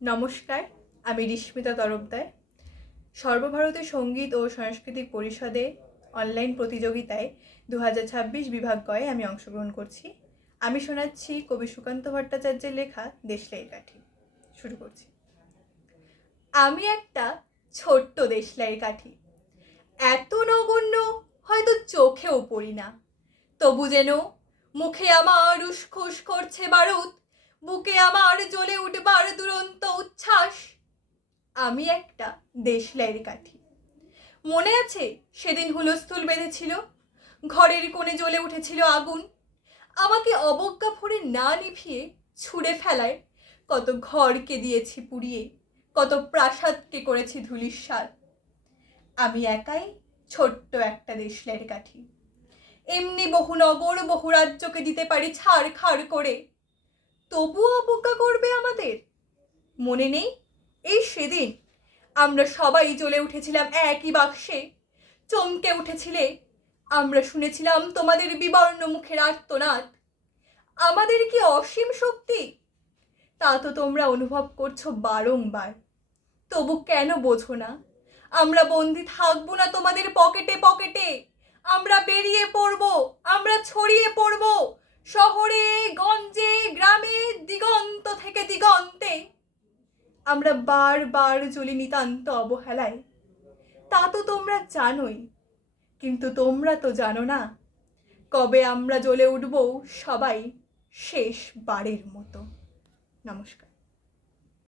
নমস্কার, আমি রিস্মিতা তরফদার। সর্বভারতীয় সঙ্গীত ও সাংস্কৃতিক পরিষদে অনলাইন প্রতিযোগিতায় 2026 বিভাগ গয়ে আমি অংশগ্রহণ করছি। আমি শোনাচ্ছি কবি সুকান্ত ভট্টাচার্যের লেখা দেশলাই কাঠি। শুরু করছি। আমি একটা ছোট্ট দেশলাই কাঠি, এত নগণ্য হয়তো চোখেও পড়ি না, তবু যেন মুখে আমার উসখুস করছে বারুদ, বুকে আমার জ্বলে উঠবার দুরন্ত উচ্ছ্বাস। আমি একটা দেশলাইয়ের কাঠি। মনে আছে সেদিন হুলস্থুল বেঁধেছিল, ঘরের কোণে জ্বলে উঠেছিল আগুন, আমাকে অবজ্ঞা ভরে না নিভিয়ে ছুঁড়ে ফেলায় কত ঘরকে দিয়েছি পুড়িয়ে, কত প্রাসাদকে করেছি ধূলিস্যাৎ। আমি একাই ছোট্ট একটা দেশলাইয়ের কাঠি, এমনি বহু নগর বহু রাজ্যকে দিতে পারি ছাড় খাড় করে, তবুও অবজ্ঞা করবে আমাদের? মনে নেই এই সেদিন আমরা সবাই জ্বলে উঠেছিলাম একই বাক্সে, চমকে উঠেছিলে, আমরা শুনেছিলাম তোমাদের বিবর্ণ মুখের আর্তনাদ। আমাদের কি অসীম শক্তি, তা তো তোমরা অনুভব করছো বারংবার, তবু কেন বোঝো না? আমরা বন্দি থাকবো না তোমাদের পকেটে পকেটে, আমরা বেরিয়ে পড়বো, আমরা ছড়িয়ে পড়বো শহরে গঞ্জে গ্রামে দিগন্ত থেকে দিগন্তে। আমরা বারবার জ্বলি নিতান্ত অবহেলায়, তা তো তোমরা জানোই, কিন্তু তোমরা তো জানো না কবে আমরা জ্বলে উঠবো সবাই শেষবারের মতো। নমস্কার।